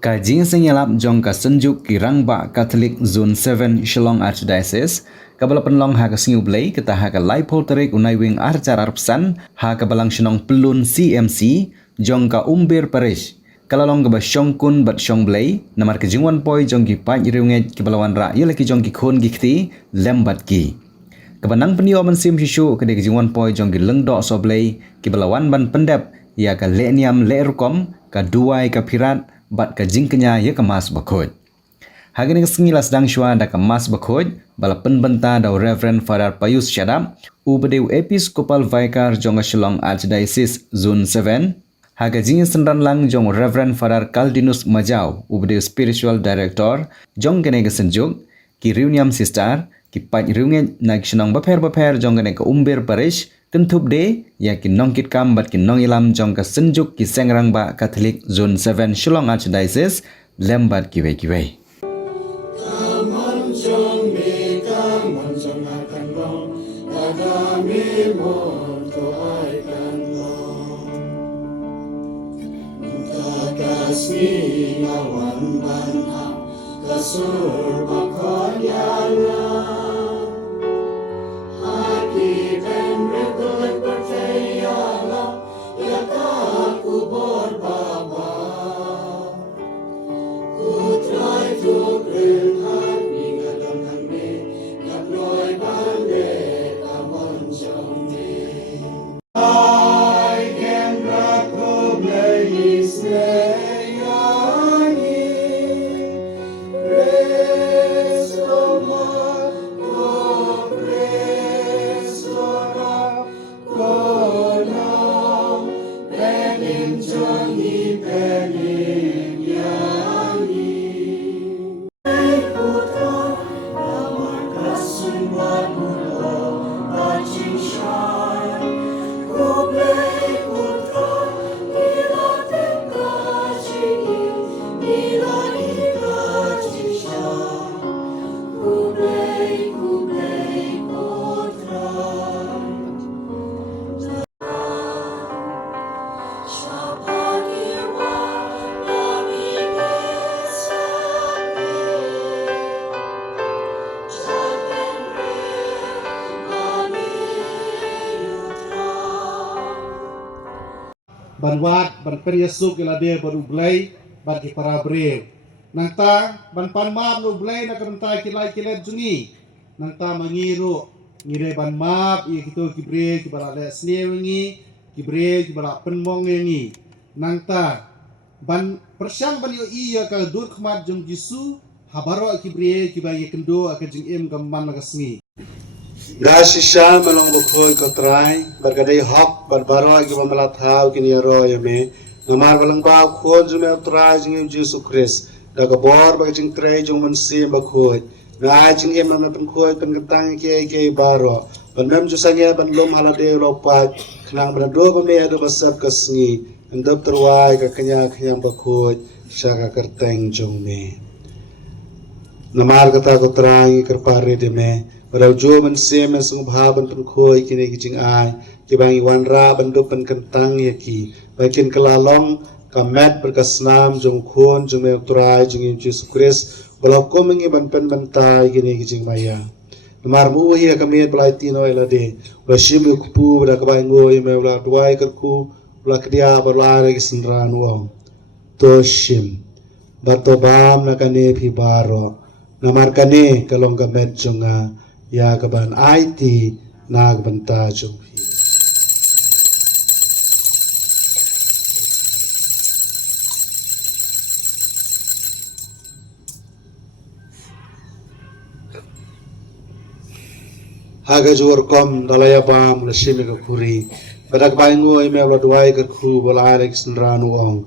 Kajing senyelap jong ka senjuk ki Rangba Catholic Zone 7 Shillong Archdiocese kabala penlong ha ka singu blay kita ha ka lai polterik unai wing arcar arpsan ha ka balang shinong pelun CMC jong ka umbir parish kalalong ka ba syong kun bat syong blay namar ka jingwan poi jong ki paj riunget ki balawan ra yela ki jong ki khon ki kti lembat ki kabanang penio man sim shishu ka de ki jingwan poi jong ki lengdo so blay ki balawan ban pendap ya ka leniam le rukom ka duai ka pirat bat ka jingkenya ya ka mas bakhoj hagini sengilas dang shwa da ka mas bakhoj bala penbenta da Reverend Father Payus Syadap ubedeu Episcopal Vicar jong Shillong Archdiocese Zone 7 haga jing sendan lang jong Reverend Father Caldinus Majau ubedeu Spiritual Director jong kene ka senjuk ki reunion sister ki paj reunion nag shinong baper jong kene ka umbir parish tentup de ya ki nongkit kam bat ki nong ilam jong ka senjuk ki sengrang ba Catholic Zone 7 Shillong Archdiocese lembat kiwe kiwe. Banwat ban periasuk ilade baru blay bagi para brave nangta ban panmap no blay na karantai kilai kilet jungi nangta mangiru ngire ban map i kito kibre kibara le snewengi kibre kibara penmong yengi nangta ban persyang ban yo iya ka dur khmat jung jisu habaro kibre kibagi kendo akajing em gamman magasngi Gasisha malong bukoy kotray barkadai hok barbaro agi pamalat haw kini aro yame namar balang ba khon jume utray jing Yesu Christ daga bor bag jing tray jung man sim bakoy na jing em na pen koy pen ketang ke baro ban mem jusanya ban lom halade lopat khnang ban do ba me do basap kasngi endap terwai ka kanya bakoy syaka kerteng jung me namar kata kotray kerpare de me Barau jo man sem sung bhaban pen khoi kini kijing ai ki bangi wan ra bandu pen kentang ya ki bakin kelalong kamet berkasnam jong khon jong me turai jong Yesus Christ balau ko mengi ban pen bantai kini kijing maya namar mu hi kami belai tino elade ula shim kupu bada kabai ngoi me ula duai kerku ula kedia berlari kisendran wong to shim bato bam nakane pi baro namar kane kalong kamet jonga ya kaban IT nagbanta jong hi haga jor kom dalaya bam la shimi ka kuri badak baingo ime la duai ka khu bola alex nranu ong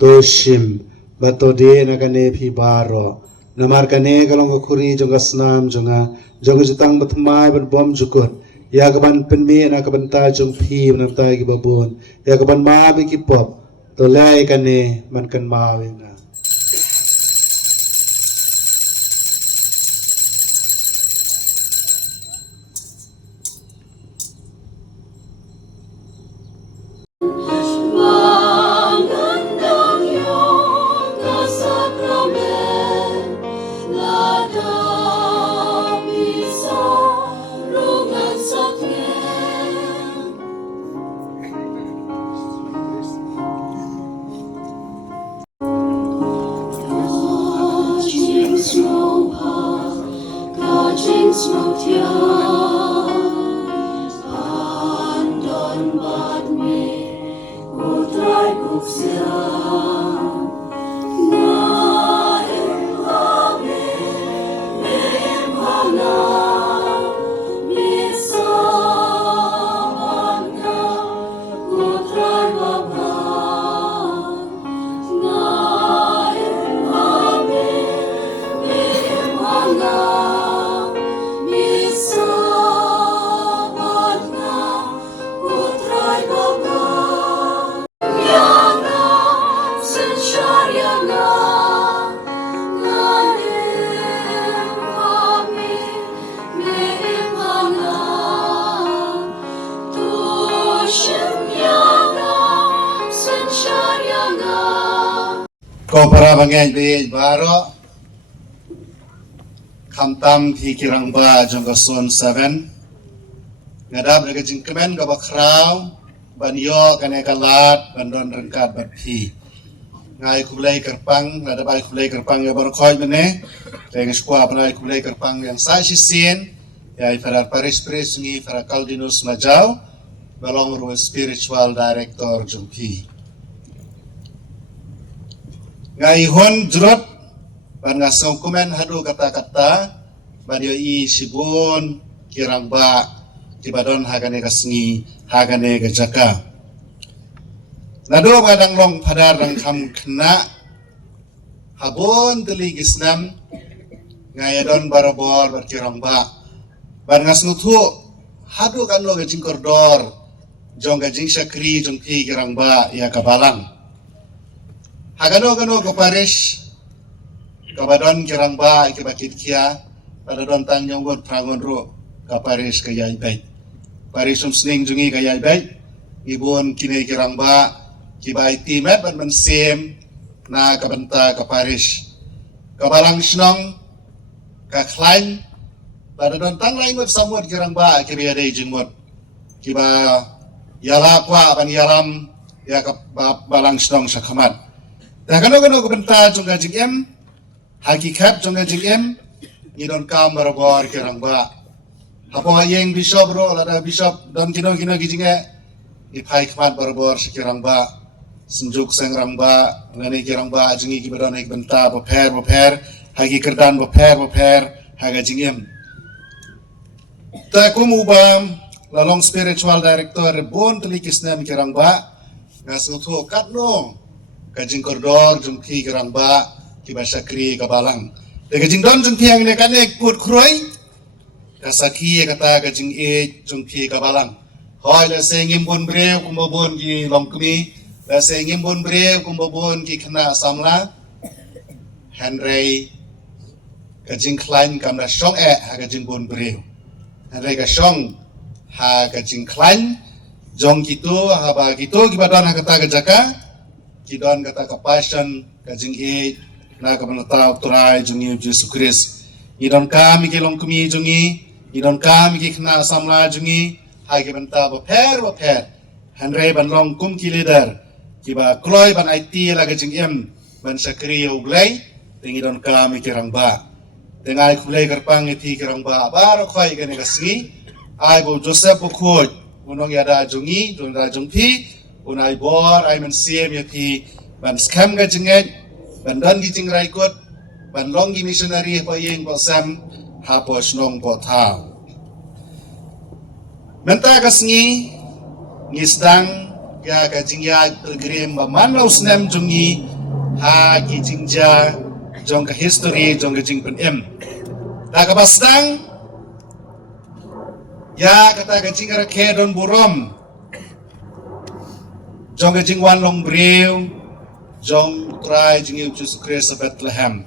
to shim bato de na kane phi baro namar kane kalong ka kuri jong asnam jonga jong jutang batmai ban bom jukut ya kaban penme na kaban ta jong phi nam ta ki babon ya kaban ma bi ki pop to lai kane man kan ma we na Mangandang yung kasal Ko para bangai be baro kamtam thi kirang ba jong ka son 7 ngadab daga jingkemen ka bakraw banyo kane kalat bandon rengkat bat phi ngai kulai kerpang nada bai kulai kerpang ya bar khoi mene teng skwa bai kulai kerpang yang sai sisien ya farar paris pres ni farar kaldinus majau balong ru spiritual director jong phi ngai hon jrot ban ngasong komen hadu kata-kata ban yo i sibun kirang ba tibadon hagane kasngi hagane gajaka nado badang long padar rang kam kena habon teli gisnam ngai adon barabor bar kirang ba ban ngasnutu hadu kan lo gajing kordor jong gajing syakri jong pi kirang ba ya kabalang hagano ko parish kabadon kirang ba ikibakit kia pada don tang nyonggot prangon ro ka parish kayai bai parish sumsning jungi kayai bai ibon kine kirang ba kibai timet ban mensem na kabanta ka parish kabalang snong ka klain pada don tang lain ngot samut kirang ba kibiade jingmot kiba yala kwa ban yalam ya ka balang snong sakamat dah kano ko benta jong gajing em hakikat jong gajing em ni don kam barabor kirang ba hapo yeng bishop ro lada bishop don kino gijinge i pai kmat barabor sikirang ba senjuk sengrang ba ngani kirang ba jingi ki badon ek benta boper hagi kerdan boper haga jing em ta kum ubam lalong spiritual director bon telikisna kirang ba ngasutu katno kajing kordor jungki kirang ba kiba syakri kabalang de kajing don jungki ang ne kanek put kroi kasaki kata kajing e jungki kabalang hoi la sengim bon brew kumbobon ki longkmi la sengim bon brew kumbobon ki khna samla henry kajing klain kamna shong ha kajing bon brew henry ka shong ha kajing klain jong kitu ha ba kitu kibadon ha kata kajaka kidon kata kapasyan kajing e na kamanataw turay jungi Yesus Christ idon kami kilong kumi jungi idon kami kikna samla jungi hagi banta baper hanre banlong kum ki leader kiba kloy ban IT la kajing em ban sakri uglay ting idon kami kirang ba tengai kulay karpang iti kirang ba baro khoy gane kasngi ay bo Joseph bukhoj unong yada jungi jong da jungpi unai bor ai men siem ya pi ban scam ga jinget ban don gi jing rai kot ban long gi missionary pa yeng pa sam ha po snong po tha menta kasngi ngisdang ya ga jing ya pilgrim ba manau snem jungi ha gi jingja jong ka history jong ga jing pen em ta ka basdang ya kata ga jing ra ke don burom jong ga jing wan long brew jong try jing Yesus Kristus Bethlehem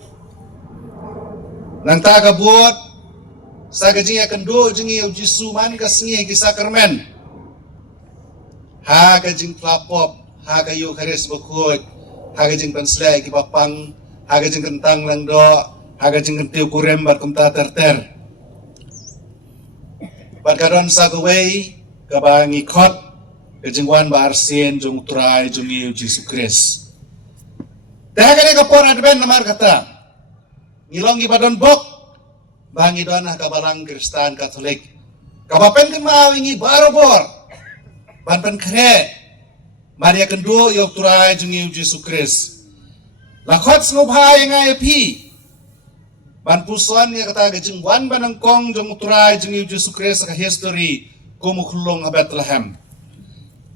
nang ta ka buot sa ga jing akan do jing Yesus man ka singi ki sakramen ha ga jing plapop ha ga Eucharis bukut ha ga jing panslay ki papang ha ga jing kentang lang do ha ga jing kentiu kurem bar kumta terter Pagkaron sa gaway kabangi kot kajingwan barsin jung try jung Yesus Kristus. Dahil kani kapor adben namar kata ngilong ibadon bok bangi don kabalang Kristen Katolik. Kabapen kan maawingi barobor ban pen kre Maria kendo yok turai jungi Yesus Kristus. Lakot snobai ngai pi. Ban puson ya kata gejeng wan banang kong jong turai jungi Yesus Kristus ka history kumukulong Bethlehem.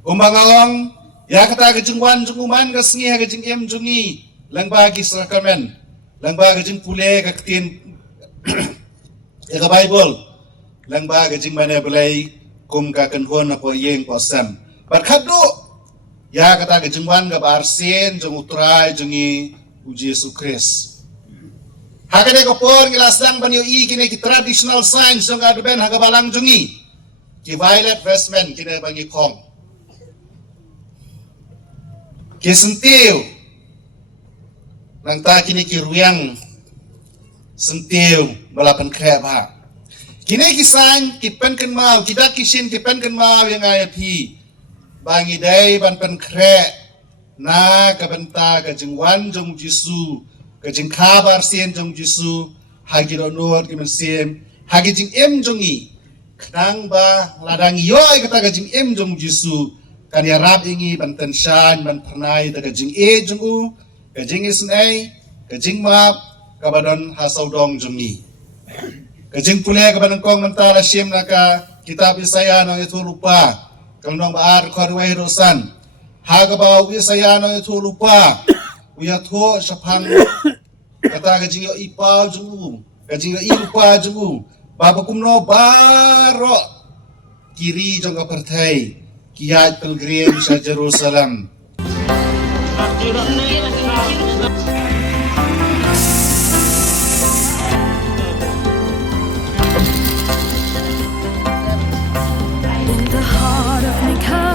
Kumbangong ya kata gejeng wan jung uman ka sengi ha gejeng em jungi lang bagi sakramen. Lang bagi gejeng pule ka ketin ya ka Bible. Lang bagi gejeng mana belai kum ka kenhon apa yeng pasan. Barkado ya kata kejengwan ga barsen jong uturai jongi uji Yesus Kristus. Hakane ko por ngilasang banyo i kini ki traditional signs jong adben haga balang jongi. Ki violet vestment kini bangi kong. Ki sentiu. Nang ta kini ki ruyang sentiu balapan kreba. Kini ki sign ki penken mau kidak kisin ki penken mau yang ayapi. Bangi day ban pen kre na kabenta ka jingwan jong Jisu ka jing kabar sien jong Jisu hagi do nuot ki sien hagi jing em jongi knang ba ladang yoy kata ka jing em jong Jisu kan ya rab ingi ban ten shan ban pernai ta ka jing e jong u ka jing isen ai ka jing map ka badon hasau dong jongi ka jing pule ka ban kong mentala siem na ka kitab Yesaya nang itu lupa kalau nong baar korwai rosan, haga bau Yesaya no itu lupa, uya to sapang kata gajing yo ipa jungu, gajing yo ipa jungu, bapa kumno baro kiri jongga pertai, kiat pilgrim sa Jerusalem. In the heart of Nicaragua.